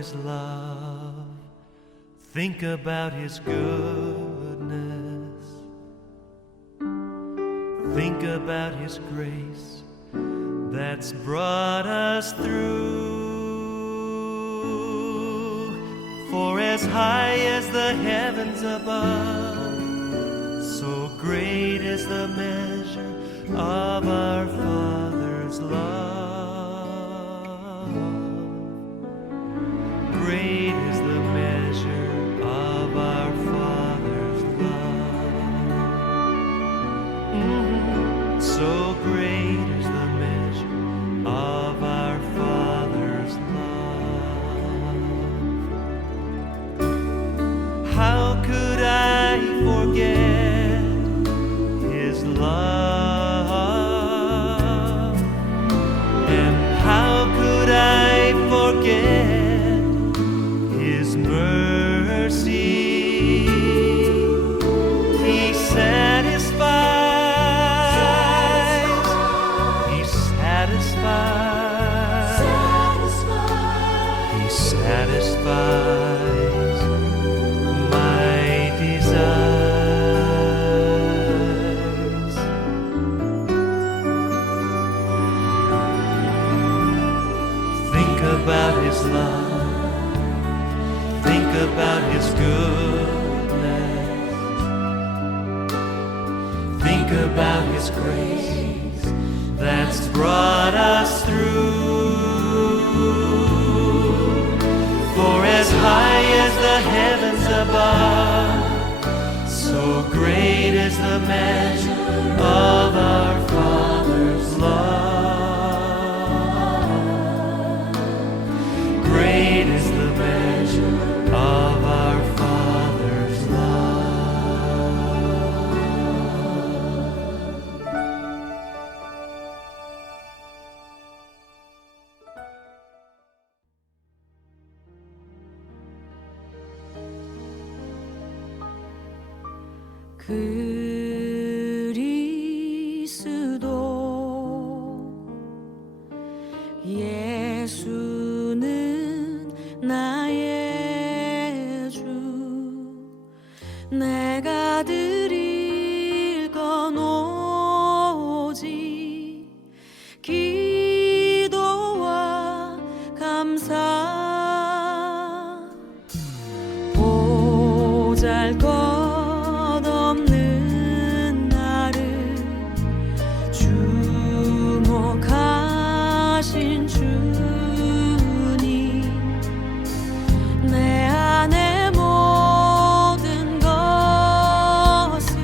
His love. Think about His goodness. Think about His grace that's brought us through. For as high as the heavens above, so great is the measure of our Father's love. Great is the measure of our Father's love. So great is the measure of our Father's love. How could I forget His love? And how could I forget His mercy? He satisfies, He satisfies, He satisfies my desires. Think about His love. Think about His goodness. Think about His grace that's brought us through. For as high as the heavens above, so great is the measure of our Father's love. Great is the measure of our Father's love. 그리스도 예수는 나의 주. 내가 드릴 건 오직 기도와 감사. 보잘것없는 나를 주목하신 주님, 내 안의 모든 것을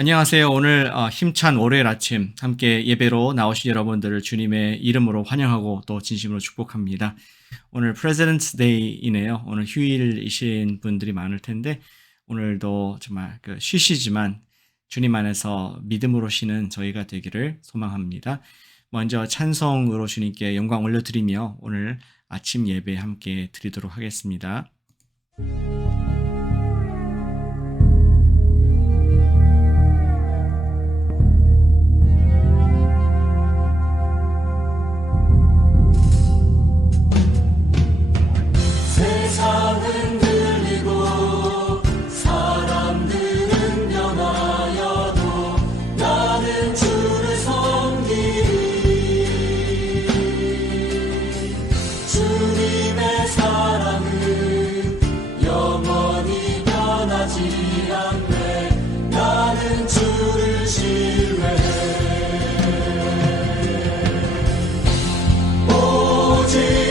안녕하세요. 오늘 힘찬 월요일 아침 함께 예배로 나오신 여러분들을 주님의 이름으로 환영하고 또 진심으로 축복합니다. 오늘 President's Day이네요. 오늘 휴일이신 분들이 많을 텐데 오늘도 정말 쉬시지만 주님 안에서 믿음으로 쉬는 저희가 되기를 소망합니다. 먼저 찬송으로 주님께 영광 올려드리며 오늘 아침 예배 함께 드리도록 하겠습니다. 세상은 들리고 사람들은 변하여도 나는 주를 섬기리. 주님의 사랑은 영원히 변하지 않네. 나는 주를 신뢰해. 오직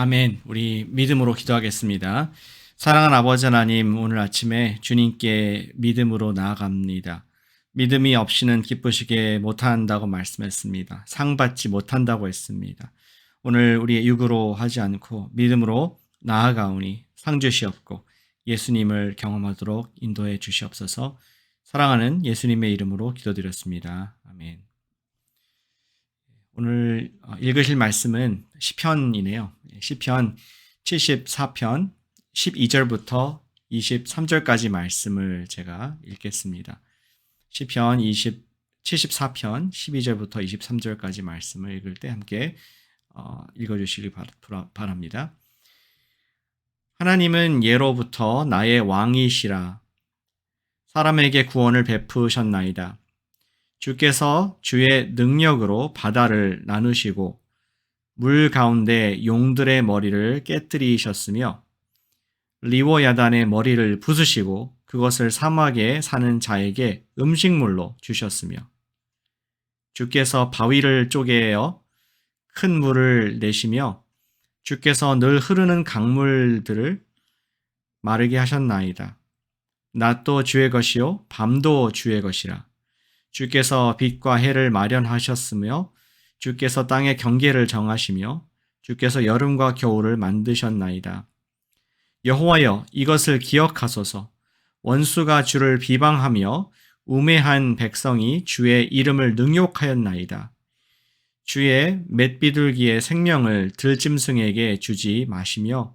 아멘. 우리 믿음으로 기도하겠습니다. 사랑하는 아버지 하나님, 오늘 아침에 주님께 믿음으로 나아갑니다. 믿음이 없이는 기쁘시게 못한다고 말씀했습니다. 상 받지 못한다고 했습니다. 오늘 우리의 육으로 하지 않고 믿음으로 나아가오니 상 주시옵고 예수님을 경험하도록 인도해 주시옵소서. 사랑하는 예수님의 이름으로 기도드렸습니다. 아멘. 오늘 읽으실 말씀은 시편이네요. 시편 74편 12절부터 23절까지 말씀을 제가 읽겠습니다. 시편 74편 12절부터 23절까지 말씀을 읽을 때 함께 읽어주시기 바랍니다. 하나님은 예로부터 나의 왕이시라. 사람에게 구원을 베푸셨나이다. 주께서 주의 능력으로 바다를 나누시고 물 가운데 용들의 머리를 깨뜨리셨으며 리워야단의 머리를 부수시고 그것을 사막에 사는 자에게 음식물로 주셨으며 주께서 바위를 쪼개어 큰 물을 내시며 주께서 늘 흐르는 강물들을 마르게 하셨나이다. 낮도 주의 것이요 밤도 주의 것이라. 주께서 빛과 해를 마련하셨으며 주께서 땅의 경계를 정하시며 주께서 여름과 겨울을 만드셨나이다. 여호와여 이것을 기억하소서. 원수가 주를 비방하며 우매한 백성이 주의 이름을 능욕하였나이다. 주의 맷비둘기의 생명을 들짐승에게 주지 마시며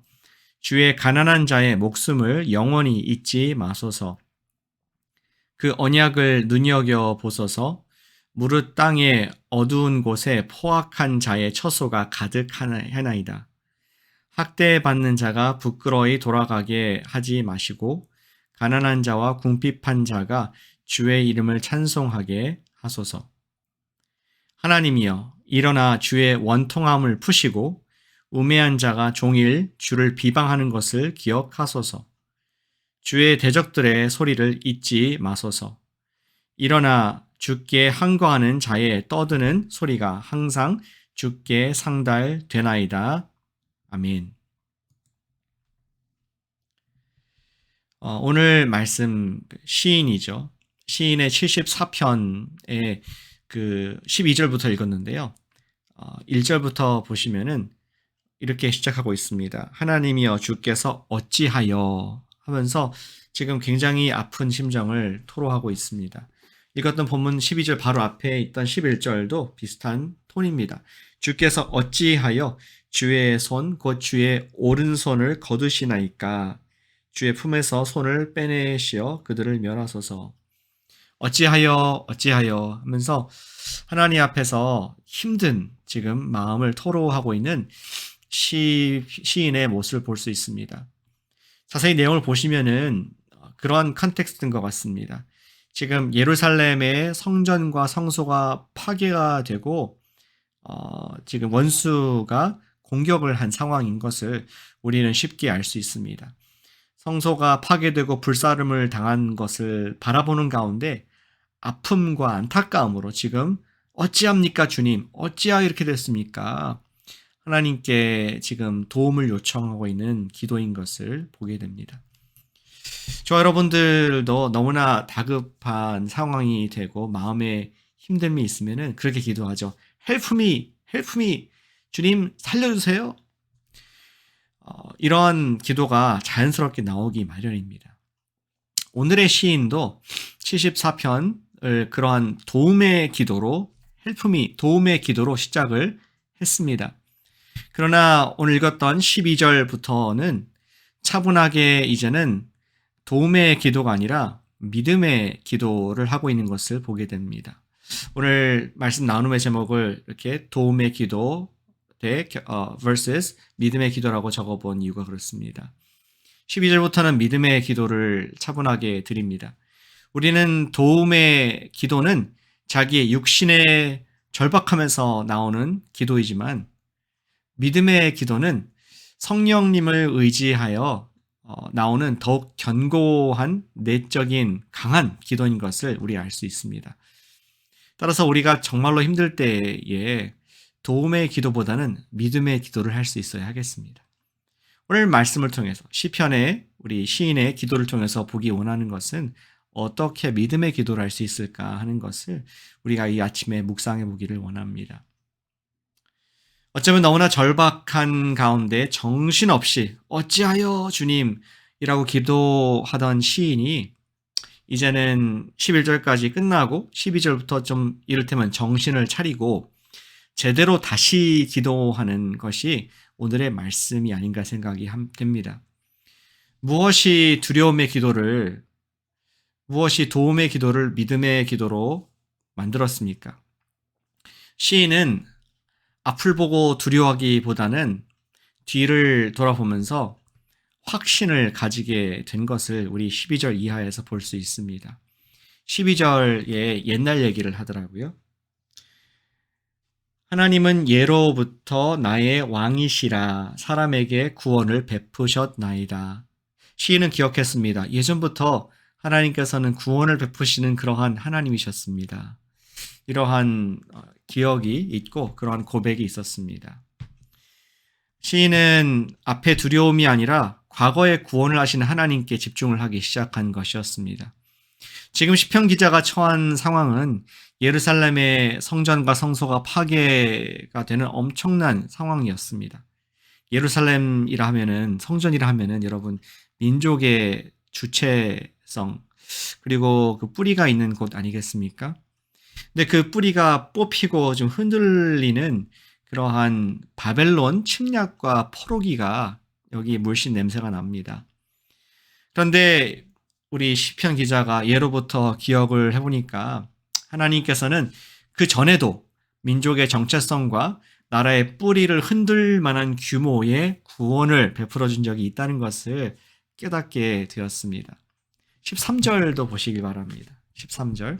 주의 가난한 자의 목숨을 영원히 잊지 마소서. 그 언약을 눈여겨보소서. 무릇 땅의 어두운 곳에 포악한 자의 처소가 가득하나이다. 학대받는 자가 부끄러이 돌아가게 하지 마시고 가난한 자와 궁핍한 자가 주의 이름을 찬송하게 하소서. 하나님이여 일어나 주의 원통함을 푸시고 우매한 자가 종일 주를 비방하는 것을 기억하소서. 주의 대적들의 소리를 잊지 마소서. 일어나 주께 항거하는 자의 떠드는 소리가 항상 주께 상달되나이다. 아멘. 오늘 말씀 시인이죠. 시인의 74편의 그 12절부터 읽었는데요. 1절부터 보시면은 이렇게 시작하고 있습니다. 하나님이여 주께서 어찌하여 하면서 지금 굉장히 아픈 심정을 토로하고 있습니다. 읽었던 본문 12절 바로 앞에 있던 11절도 비슷한 톤입니다. 주께서 어찌하여 주의 손 곧 주의 오른손을 거두시나이까. 주의 품에서 손을 빼내시어 그들을 멸하소서. 어찌하여 하면서 하나님 앞에서 힘든 지금 마음을 토로하고 있는 시인의 모습을 볼 수 있습니다. 자세히 내용을 보시면은 그런 컨텍스트인 것 같습니다. 지금 예루살렘의 성전과 성소가 파괴가 되고 지금 원수가 공격을 한 상황인 것을 우리는 쉽게 알 수 있습니다. 성소가 파괴되고 불사름을 당한 것을 바라보는 가운데 아픔과 안타까움으로 지금 어찌합니까 주님? 어찌하여 이렇게 됐습니까? 하나님께 지금 도움을 요청하고 있는 기도인 것을 보게 됩니다. 저와 여러분들도 너무나 다급한 상황이 되고 마음에 힘듦이 있으면 그렇게 기도하죠. Help me, help me. 주님 살려주세요. 이런 기도가 자연스럽게 나오기 마련입니다. 오늘의 시인도 74편을 그러한 도움의 기도로 Help me, 도움의 기도로 시작을 했습니다. 그러나 오늘 읽었던 12절부터는 차분하게 이제는 도움의 기도가 아니라 믿음의 기도를 하고 있는 것을 보게 됩니다. 오늘 말씀 나눔의 제목을 이렇게 도움의 기도 versus 믿음의 기도라고 적어본 이유가 그렇습니다. 12절부터는 믿음의 기도를 차분하게 드립니다. 우리는 도움의 기도는 자기의 육신에 절박하면서 나오는 기도이지만 믿음의 기도는 성령님을 의지하여 나오는 더욱 견고한 내적인 강한 기도인 것을 우리 알 수 있습니다. 따라서 우리가 정말로 힘들 때에 도움의 기도보다는 믿음의 기도를 할 수 있어야 하겠습니다. 오늘 말씀을 통해서 시편의 우리 시인의 기도를 통해서 보기 원하는 것은 어떻게 믿음의 기도를 할 수 있을까 하는 것을 우리가 이 아침에 묵상해 보기를 원합니다. 어쩌면 너무나 절박한 가운데 정신없이 어찌하여 주님이라고 기도하던 시인이 이제는 11절까지 끝나고 12절부터 좀 이를테면 정신을 차리고 제대로 다시 기도하는 것이 오늘의 말씀이 아닌가 생각이 됩니다. 무엇이 도움의 기도를 믿음의 기도로 만들었습니까? 시인은 앞을 보고 두려워하기보다는 뒤를 돌아보면서 확신을 가지게 된 것을 우리 12절 이하에서 볼 수 있습니다. 12절에 옛날 얘기를 하더라고요. 하나님은 예로부터 나의 왕이시라 사람에게 구원을 베푸셨나이다. 시인은 기억했습니다. 예전부터 하나님께서는 구원을 베푸시는 그러한 하나님이셨습니다. 이러한 기억이 있고 그러한 고백이 있었습니다. 시인은 앞에 두려움이 아니라 과거에 구원을 하신 하나님께 집중을 하기 시작한 것이었습니다. 지금 시편 기자가 처한 상황은 예루살렘의 성전과 성소가 파괴가 되는 엄청난 상황이었습니다. 예루살렘이라 하면은, 성전이라 하면은 여러분 민족의 주체성 그리고 그 뿌리가 있는 곳 아니겠습니까? 근데 그 뿌리가 뽑히고 좀 흔들리는 그러한 바벨론 침략과 포로기가 여기 물씬 냄새가 납니다. 그런데 우리 시편 기자가 예로부터 기억을 해보니까 하나님께서는 그 전에도 민족의 정체성과 나라의 뿌리를 흔들 만한 규모의 구원을 베풀어 준 적이 있다는 것을 깨닫게 되었습니다. 13절도 보시기 바랍니다. 13절.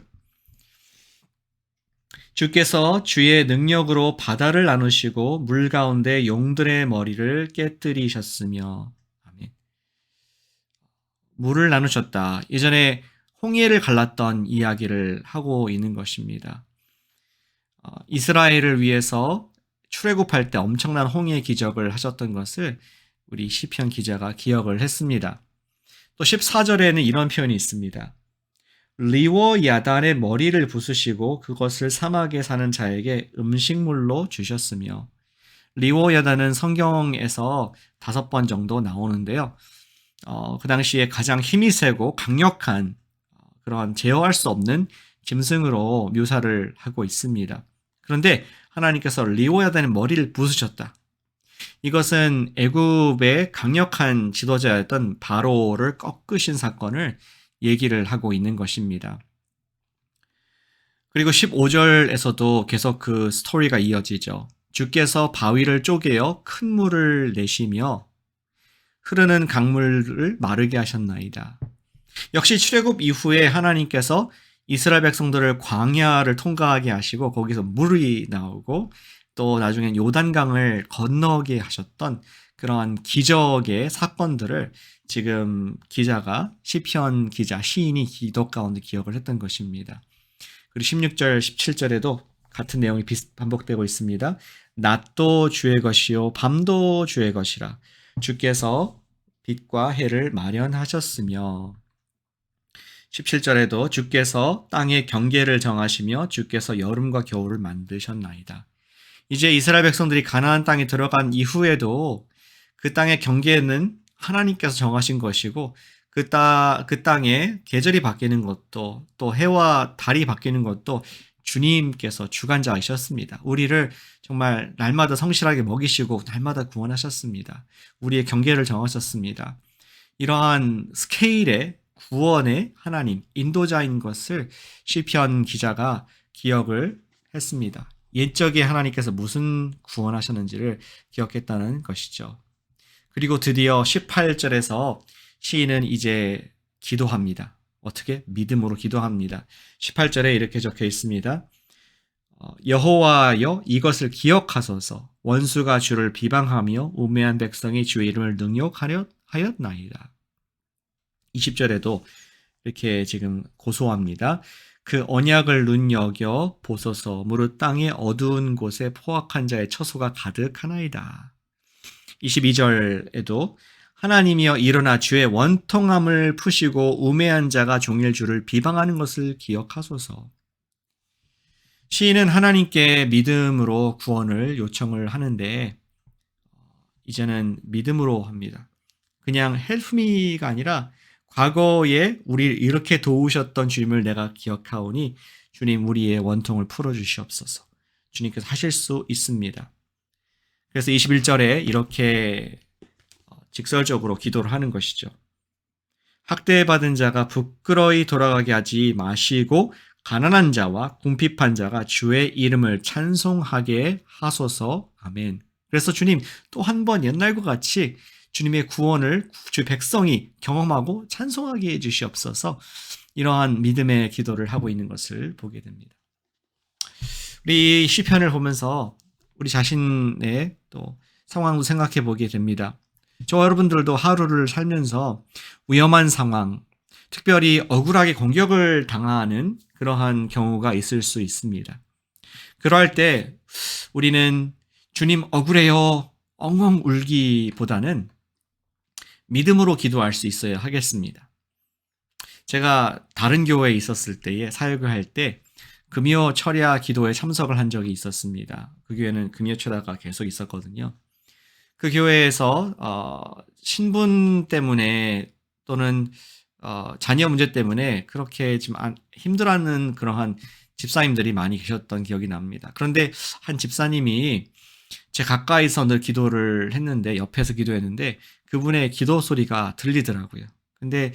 주께서 주의 능력으로 바다를 나누시고 물 가운데 용들의 머리를 깨뜨리셨으며. 아멘. 물을 나누셨다. 예전에 홍해를 갈랐던 이야기를 하고 있는 것입니다. 이스라엘을 위해서 출애굽할 때 엄청난 홍해 기적을 하셨던 것을 우리 시편 기자가 기억을 했습니다. 또 14절에는 이런 표현이 있습니다. 리워 야단의 머리를 부수시고 그것을 사막에 사는 자에게 음식물로 주셨으며. 리워 야단은 성경에서 5번 정도 나오는데요. 그 당시에 가장 힘이 세고 강력한 그러한 제어할 수 없는 짐승으로 묘사를 하고 있습니다. 그런데 하나님께서 리워 야단의 머리를 부수셨다. 이것은 애굽의 강력한 지도자였던 바로를 꺾으신 사건을 얘기를 하고 있는 것입니다. 그리고 15절에서도 계속 그 스토리가 이어지죠. 주께서 바위를 쪼개어 큰 물을 내시며 흐르는 강물을 마르게 하셨나이다. 역시 출애굽 이후에 하나님께서 이스라엘 백성들을 광야를 통과하게 하시고 거기서 물이 나오고 또 나중엔 요단강을 건너게 하셨던 그러한 기적의 사건들을 지금 기자가 시편 기자, 시인이 기도 가운데 기억을 했던 것입니다. 그리고 16절, 17절에도 같은 내용이 반복되고 있습니다. 낮도 주의 것이요 밤도 주의 것이라. 주께서 빛과 해를 마련하셨으며. 17절에도 주께서 땅의 경계를 정하시며 주께서 여름과 겨울을 만드셨나이다. 이제 이스라엘 백성들이 가나안 땅에 들어간 이후에도 그 땅의 경계는 하나님께서 정하신 것이고 그 땅에 계절이 바뀌는 것도 또 해와 달이 바뀌는 것도 주님께서 주관자이셨습니다. 우리를 정말 날마다 성실하게 먹이시고 날마다 구원하셨습니다. 우리의 경계를 정하셨습니다. 이러한 스케일의 구원의 하나님, 인도자인 것을 시편 기자가 기억을 했습니다. 옛적에 하나님께서 무슨 구원하셨는지를 기억했다는 것이죠. 그리고 드디어 18절에서 시인은 이제 기도합니다. 어떻게? 믿음으로 기도합니다. 18절에 이렇게 적혀 있습니다. 여호와여 이것을 기억하소서. 원수가 주를 비방하며 우매한 백성이 주의 이름을 능욕하였나이다. 20절에도 이렇게 지금 고소합니다. 그 언약을 눈여겨 보소서. 무릇 땅의 어두운 곳에 포악한 자의 처소가 가득하나이다. 22절에도 하나님이여 일어나 주의 원통함을 푸시고 우매한 자가 종일 주를 비방하는 것을 기억하소서. 시인은 하나님께 믿음으로 구원을 요청을 하는데 이제는 믿음으로 합니다. 그냥 help me가 아니라 과거에 우리를 이렇게 도우셨던 주님을 내가 기억하오니 주님 우리의 원통을 풀어주시옵소서. 주님께서 하실 수 있습니다. 그래서 21절에 이렇게 직설적으로 기도를 하는 것이죠. 학대받은 자가 부끄러이 돌아가게 하지 마시고 가난한 자와 궁핍한 자가 주의 이름을 찬송하게 하소서. 아멘. 그래서 주님 또 한 번 옛날과 같이 주님의 구원을 주 백성이 경험하고 찬송하게 해주시옵소서. 이러한 믿음의 기도를 하고 있는 것을 보게 됩니다. 우리 이 시편을 보면서 우리 자신의 또 상황도 생각해 보게 됩니다. 저와 여러분들도 하루를 살면서 위험한 상황, 특별히 억울하게 공격을 당하는 그러한 경우가 있을 수 있습니다. 그럴 때 우리는 주님 억울해요 엉엉 울기보다는 믿음으로 기도할 수 있어야 하겠습니다. 제가 다른 교회에 있었을 때에 사역을 할 때 금요 철야 기도에 참석을 한 적이 있었습니다. 그 교회는 금요 철야가 계속 있었거든요. 그 교회에서 신분 때문에 또는 자녀 문제 때문에 그렇게 좀 힘들어하는 그러한 집사님들이 많이 계셨던 기억이 납니다. 그런데 한 집사님이 제 가까이서 늘 기도를 했는데 옆에서 기도했는데 그분의 기도 소리가 들리더라고요. 근데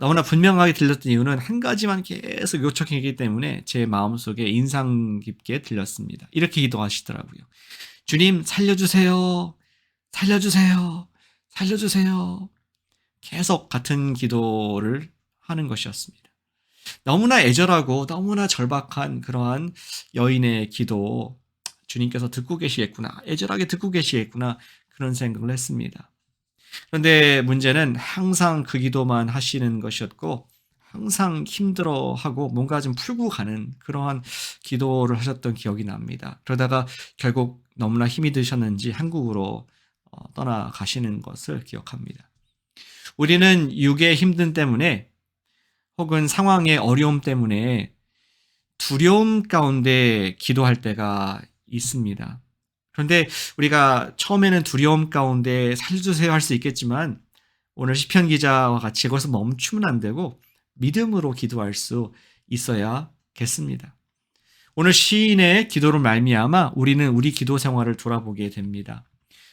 너무나 분명하게 들렸던 이유는 한 가지만 계속 요청했기 때문에 제 마음속에 인상 깊게 들렸습니다. 이렇게 기도하시더라고요. 주님 살려주세요. 살려주세요. 살려주세요. 계속 같은 기도를 하는 것이었습니다. 너무나 애절하고 너무나 절박한 그러한 여인의 기도 주님께서 듣고 계시겠구나. 애절하게 듣고 계시겠구나. 그런 생각을 했습니다. 그런데 문제는 항상 그 기도만 하시는 것이었고 항상 힘들어하고 뭔가 좀 풀고 가는 그러한 기도를 하셨던 기억이 납니다. 그러다가 결국 너무나 힘이 드셨는지 한국으로 떠나가시는 것을 기억합니다. 우리는 육의 힘든 때문에 혹은 상황의 어려움 때문에 두려움 가운데 기도할 때가 있습니다. 그런데 우리가 처음에는 두려움 가운데 살려주세요 할 수 있겠지만 오늘 시편 기자와 같이 거기서 멈추면 안 되고 믿음으로 기도할 수 있어야겠습니다. 오늘 시인의 기도로 말미암아 우리는 우리 기도 생활을 돌아보게 됩니다.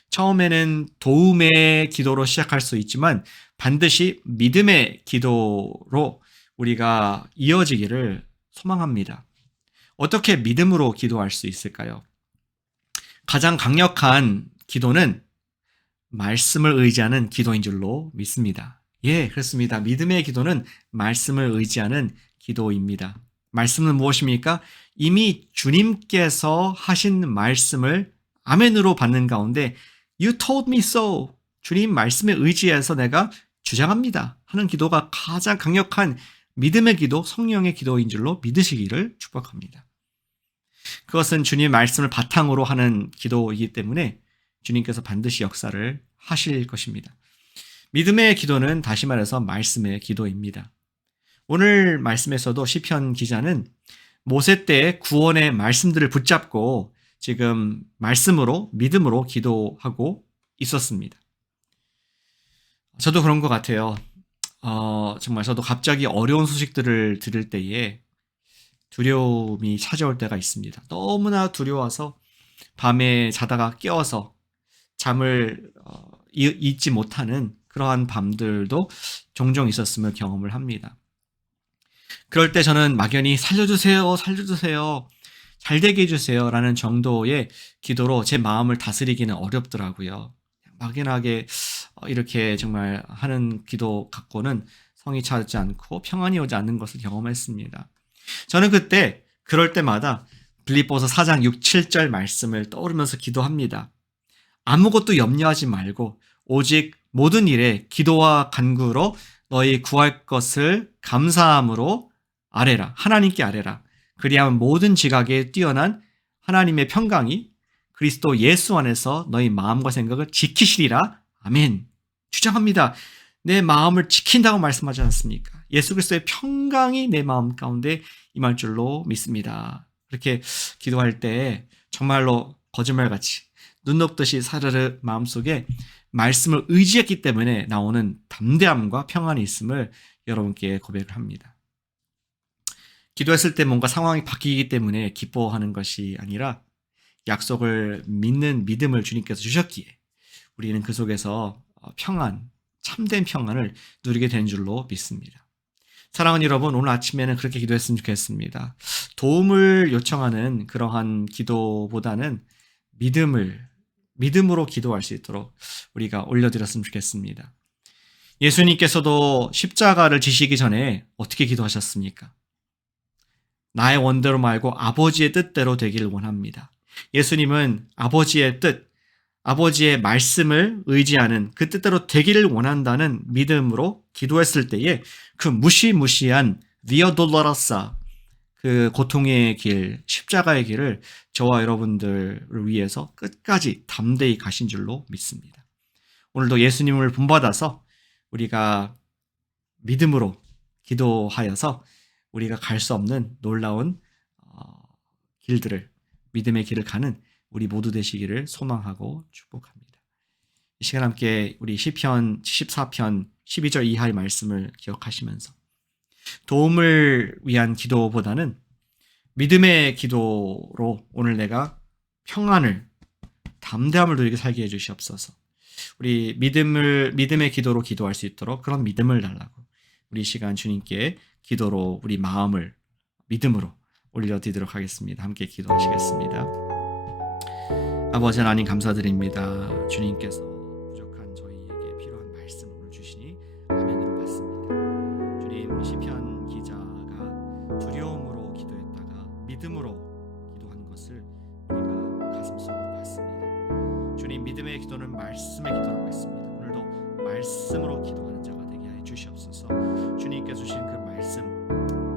처음에는 도움의 기도로 시작할 수 있지만 반드시 믿음의 기도로 우리가 이어지기를 소망합니다. 어떻게 믿음으로 기도할 수 있을까요? 가장 강력한 기도는 말씀을 의지하는 기도인 줄로 믿습니다. 예, 그렇습니다. 믿음의 기도는 말씀을 의지하는 기도입니다. 말씀은 무엇입니까? 이미 주님께서 하신 말씀을 아멘으로 받는 가운데 You told me so. 주님 말씀에 의지해서 내가 주장합니다 하는 기도가 가장 강력한 믿음의 기도, 성령의 기도인 줄로 믿으시기를 축복합니다. 그것은 주님의 말씀을 바탕으로 하는 기도이기 때문에 주님께서 반드시 역사를 하실 것입니다. 믿음의 기도는 다시 말해서 말씀의 기도입니다. 오늘 말씀에서도 시편 기자는 모세 때의 구원의 말씀들을 붙잡고 지금 말씀으로 믿음으로 기도하고 있었습니다. 저도 그런 것 같아요. 정말 저도 갑자기 어려운 소식들을 들을 때에 두려움이 찾아올 때가 있습니다. 너무나 두려워서 밤에 자다가 깨어서 잠을 잊지 못하는 그러한 밤들도 종종 있었음을 경험을 합니다. 그럴 때 저는 막연히 살려주세요, 살려주세요, 잘 되게 해주세요 라는 정도의 기도로 제 마음을 다스리기는 어렵더라고요. 막연하게 이렇게 정말 하는 기도 갖고는 성이 차지 않고 평안이 오지 않는 것을 경험했습니다. 저는 그럴 때마다 빌립보서 4장 6, 7절 말씀을 떠오르면서 기도합니다. 아무것도 염려하지 말고 오직 모든 일에 기도와 간구로 너희 구할 것을 감사함으로 아뢰라. 하나님께 아뢰라. 그리하면 모든 지각에 뛰어난 하나님의 평강이 그리스도 예수 안에서 너희 마음과 생각을 지키시리라. 아멘. 주장합니다. 내 마음을 지킨다고 말씀하지 않습니까? 예수 그리스도의 평강이 내 마음 가운데 임할 줄로 믿습니다. 그렇게 기도할 때 정말로 거짓말같이 눈 녹듯이 사르르 마음속에 말씀을 의지했기 때문에 나오는 담대함과 평안이 있음을 여러분께 고백을 합니다. 기도했을 때 뭔가 상황이 바뀌기 때문에 기뻐하는 것이 아니라 약속을 믿는 믿음을 주님께서 주셨기에 우리는 그 속에서 평안, 참된 평안을 누리게 된 줄로 믿습니다. 사랑하는 여러분, 오늘 아침에는 그렇게 기도했으면 좋겠습니다. 도움을 요청하는 그러한 기도보다는 믿음으로 기도할 수 있도록 우리가 올려드렸으면 좋겠습니다. 예수님께서도 십자가를 지시기 전에 어떻게 기도하셨습니까? 나의 원대로 말고 아버지의 뜻대로 되기를 원합니다. 예수님은 아버지의 뜻, 아버지의 말씀을 의지하는 그 뜻대로 되기를 원한다는 믿음으로 기도했을 때에 그 무시무시한 Via Dolorosa, 그 고통의 길, 십자가의 길을 저와 여러분들을 위해서 끝까지 담대히 가신 줄로 믿습니다. 오늘도 예수님을 본받아서 우리가 믿음으로 기도하여서 우리가 갈 수 없는 놀라운 길들을, 믿음의 길을 가는 우리 모두 되시기를 소망하고 축복합니다. 이 시간 함께 우리 시편 74편 12절 이하의 말씀을 기억하시면서 도움을 위한 기도보다는 믿음의 기도로 오늘 내가 평안을, 담대함을 누리게 살게 해주시옵소서. 우리 믿음의 기도로 기도할 수 있도록 그런 믿음을 달라고 우리 시간 주님께 기도로 우리 마음을 믿음으로 올려드리도록 하겠습니다. 함께 기도하시겠습니다. 아버지 하나님 감사드립니다. 주님께서 부족한 저희에게 필요한 말씀 오늘 주시니 아멘으로 받습니다. 주님, 우리 시편 기자가 두려움으로 기도했다가 믿음으로 기도한 것을 우리가 가슴속으로 봤습니다. 주님, 믿음의 기도는 말씀의 기도라고 했습니다. 오늘도 말씀으로 기도하는 자가 되게 해 주시옵소서. 주님께서 주신 그 말씀,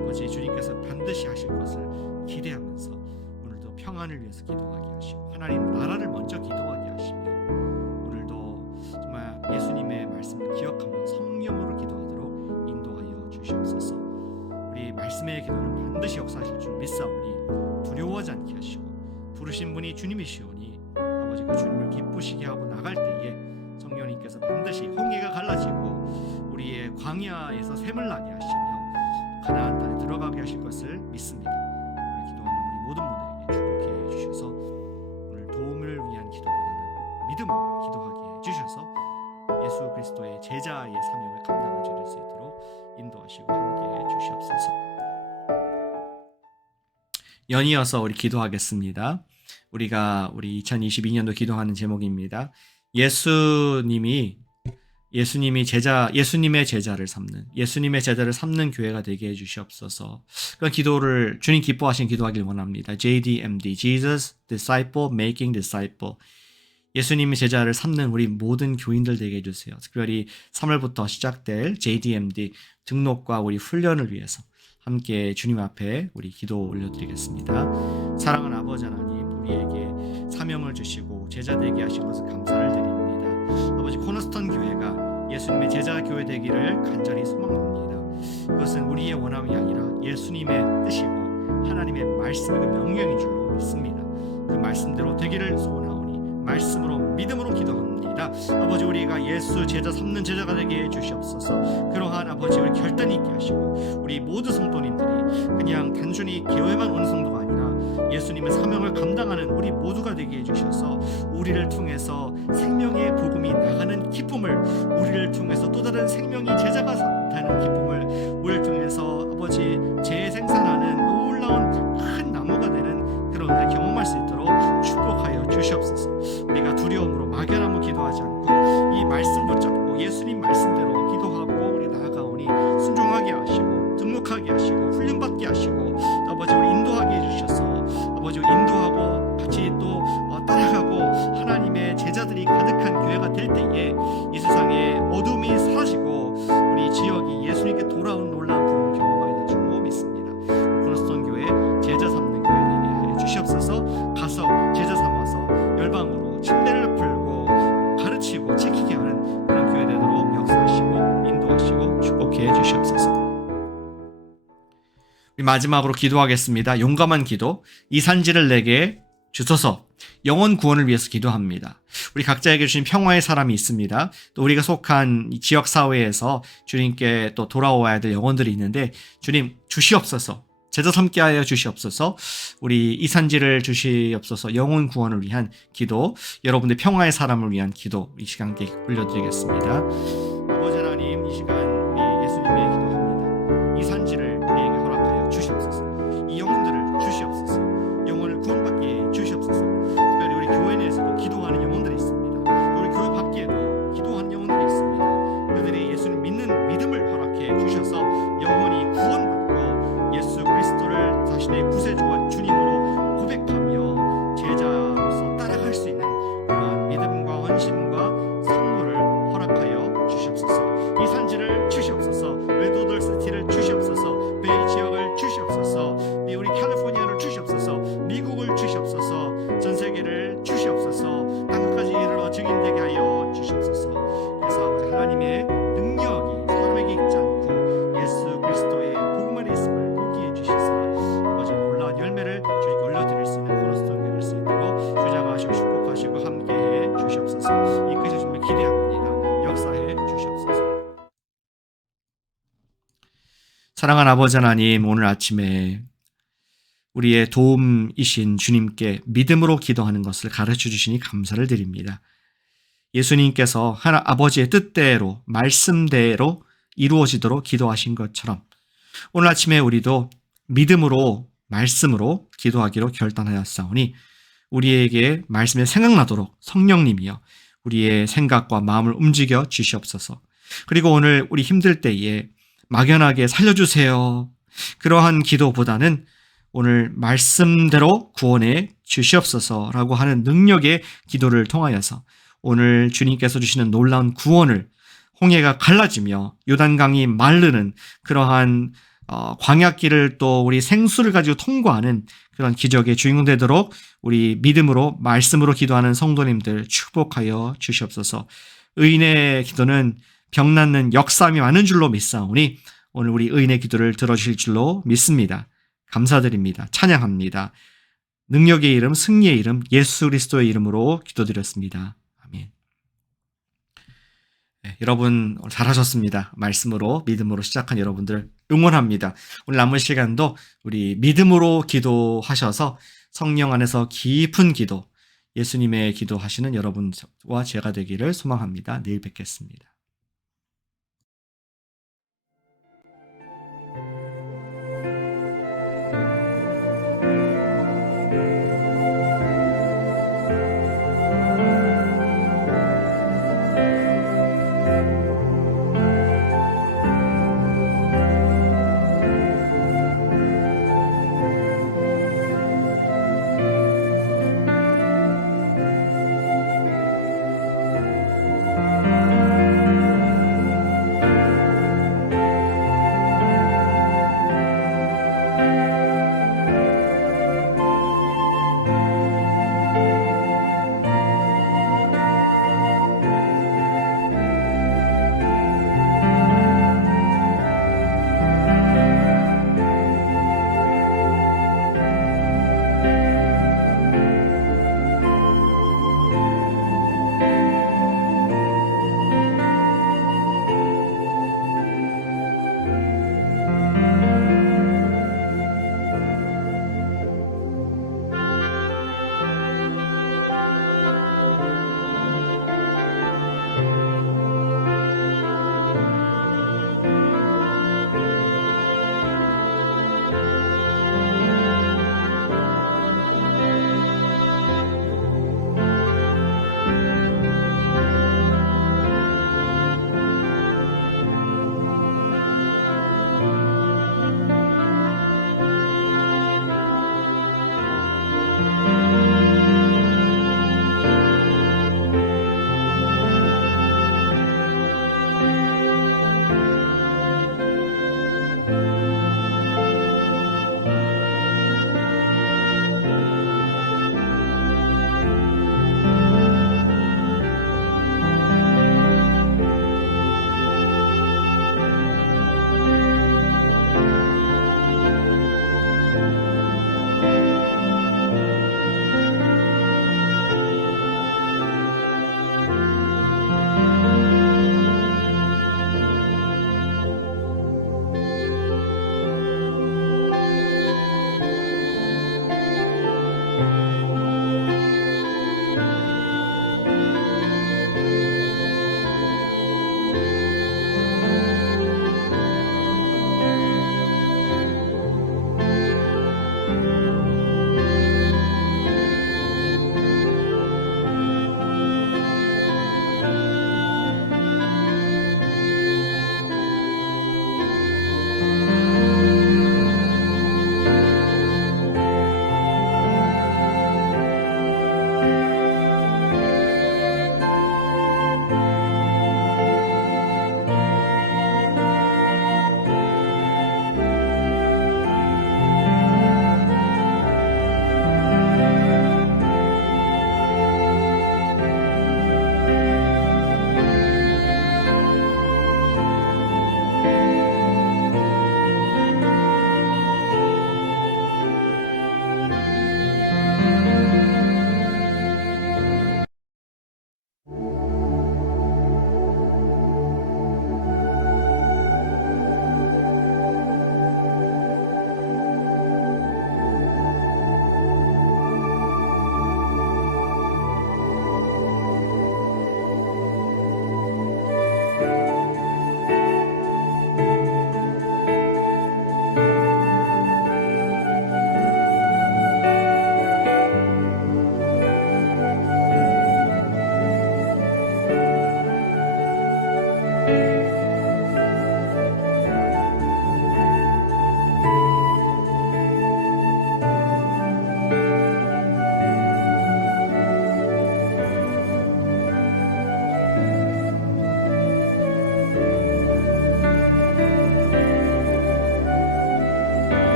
아버지 주님께서 반드시 하실 것을 기대하면서 오늘도 평안을 위해서 기도하게 하시고 하나님 나라를 먼저 기도하게 하시며 오늘도 정말 예수님의 말씀을 기억하며 성령으로 기도하도록 인도하여 주시옵소서. 우리 말씀의 기도는 반드시 역사하실 줄 믿사오니 두려워하지 않게 하시고 부르신 분이 주님이시오니 아버지 그 주님을 기쁘시게 하고 나갈 때에 성령님께서 반드시 홍해가 갈라지고 우리의 광야에서 샘을 나게 하시며 가나안 땅에 들어가게 하실 것을 믿습니다. 오늘 기도하는 우리 모든 분들에게 축복해 주셔서 오늘 도움을 위한 기도보다는 믿음으로 기도하게 해 주셔서 예수 그리스도의 제자의 사명을 감당하게 될 수 있도록 인도하시고 함께 해 주시옵소서. 연이어서 우리 기도하겠습니다. 우리가 우리 2022년도 기도하는 제목입니다. 예수님의 제자를 삼는 교회가 되게 해주시옵소서. 그 기도를 주님 기뻐하신 기도하길 원합니다. JDMD, Jesus Disciple Making Disciple. 예수님의 제자를 삼는 우리 모든 교인들 되게 해주세요. 특별히 3월부터 시작될 JDMD 등록과 우리 훈련을 위해서 함께 주님 앞에 우리 기도 올려드리겠습니다. 사랑하는 아버지 하나님, 우리에게 사명을 주시고 제자 되게 하신 것을 감사를 드립니다. 아버지, 코너스톤 교회가 예수님의 제자 교회 되기를 간절히 소망합니다. 이것은 우리의 원함이 아니라 예수님의 뜻이고 하나님의 말씀의 그 명령인 줄로 믿습니다. 그 말씀대로 되기를 소원하오니 말씀으로 믿음으로 기도합니다. 아버지, 우리가 예수 제자 삼는 제자가 되게 해주시옵소서. 그러한 아버지 우리 결단 있게 하시고 우리 모두 성도님들이 그냥 단순히 교회만 오는 성도가 아니라 예수님의 사명을 감당하는 우리 모두가 되게 해주셔서 우리를 통해서 생명의 복음이 나가는 기쁨을, 우리를 통해서 또 다른 생명이 제자가 되는 기쁨을, 우리를 통해서 아버지 재생산하는 놀라운 큰 나무가 되는 그런 은혜를 경험할 수 있도록 축복하여 주시옵소서. 우리가 두려움으로 막연하고 기도하지 않고 이 말씀 붙잡고 예수님 말씀대로 기도하고 우리 나아가오니 순종하게 하시고 등록하게 하시고 훈련받게 하시고 아버지 우리 인도하게 해주셔서 아버지 인도하고 같이 또 따라가고 하나님의 제자들이 가득한 교회가 될 때에 이 세상의 어둠이 사라지고 우리 지역이 예수님께 돌아오는 놀라운 부흥을 경험하게 될 줄로 믿습니다. 코너스톤 교회 제자 삼는 교회 되게 해 주시옵소서. 가서 제자 삼아서 열방으로 침례를 풀고 가르치고 지키게 하는 그런 교회 되도록 해 주시옵소서. 우리 마지막으로 기도하겠습니다. 용감한 기도. 이 산지를 내게 주소서. 영혼 구원을 위해서 기도합니다. 우리 각자에게 주신 평화의 사람이 있습니다. 또 우리가 속한 이 지역 사회에서 주님께 또 돌아와야 될 영혼들이 있는데 주님 주시옵소서. 제자 삼게 하여 주시옵소서. 우리 이 산지를 주시옵소서. 영혼 구원을 위한 기도, 여러분들 평화의 사람을 위한 기도 이 시간께 올려드리겠습니다. 아버지 하나님, 이 시간 우리 예수님의 기도합니다. 이 산지를 우리에게 허락하여 주시옵소서. 이 영혼들을 주시옵소서. 영혼을 구원받게 주시옵소서. 특별히 우리 교회 내에서도 기도하는 영혼들이 있습니다. 우리 교회 밖에도 기도하는 영혼들이 있습니다. 그들이 예수를 믿는 믿음을 허락해 주셔서 영혼이 구원받고 예수 그리스도를 자신의 구세주와 주님으로 고백하며 제자로서 따라갈 수 있는 그러한 믿음과 헌신과 선물을 허락하여 주시옵소서. 이 산지를 주시옵소서. 레드오돌시티를 주시옵소서. 베이 지역을 주시옵소서. 우리 캘리포니아를 주시옵소서. 미국을 주시옵소서. 전 세계를 주시옵소서. 땅끝까지 이르러 증인되게 하여 주시옵소서. 그래서 하나님의 능력이 사람에게 있지 않고 예수 그리스도의 복음 안에 있음을 보기에 주시사 아버지 놀라운 열매를 주에게 올려드릴 수 있는 코너스톤 교회를 수 있도록 주장하시고 축복하시고 함께해 주시옵소서. 이끄셔 주시면 기대합니다. 역사해 주시옵소서. 사랑하는 아버지 하나님, 오늘 아침에 우리의 도움이신 주님께 믿음으로 기도하는 것을 가르쳐 주시니 감사를 드립니다. 예수님께서 아버지의 뜻대로 말씀대로 이루어지도록 기도하신 것처럼 오늘 아침에 우리도 믿음으로 말씀으로 기도하기로 결단하였사오니 우리에게 말씀이 생각나도록 성령님이여 우리의 생각과 마음을 움직여 주시옵소서. 그리고 오늘 우리 힘들 때에 막연하게 살려주세요. 그러한 기도보다는 오늘 말씀대로 구원해 주시옵소서라고 하는 능력의 기도를 통하여서 오늘 주님께서 주시는 놀라운 구원을 홍해가 갈라지며 요단강이 마르는 그러한 광야길을 또 우리 생수를 가지고 통과하는 그런 기적의 주인공 되도록 우리 믿음으로 말씀으로 기도하는 성도님들 축복하여 주시옵소서. 의인의 기도는 병 낫는 역사함이 많은 줄로 믿사오니 오늘 우리 의인의 기도를 들어주실 줄로 믿습니다. 감사드립니다. 찬양합니다. 능력의 이름, 승리의 이름, 예수 그리스도의 이름으로 기도드렸습니다. 아멘. 네, 여러분 잘하셨습니다. 말씀으로 믿음으로 시작한 여러분들 응원합니다. 오늘 남은 시간도 우리 믿음으로 기도하셔서 성령 안에서 깊은 기도, 예수님의 기도하시는 여러분과 제가 되기를 소망합니다. 내일 뵙겠습니다.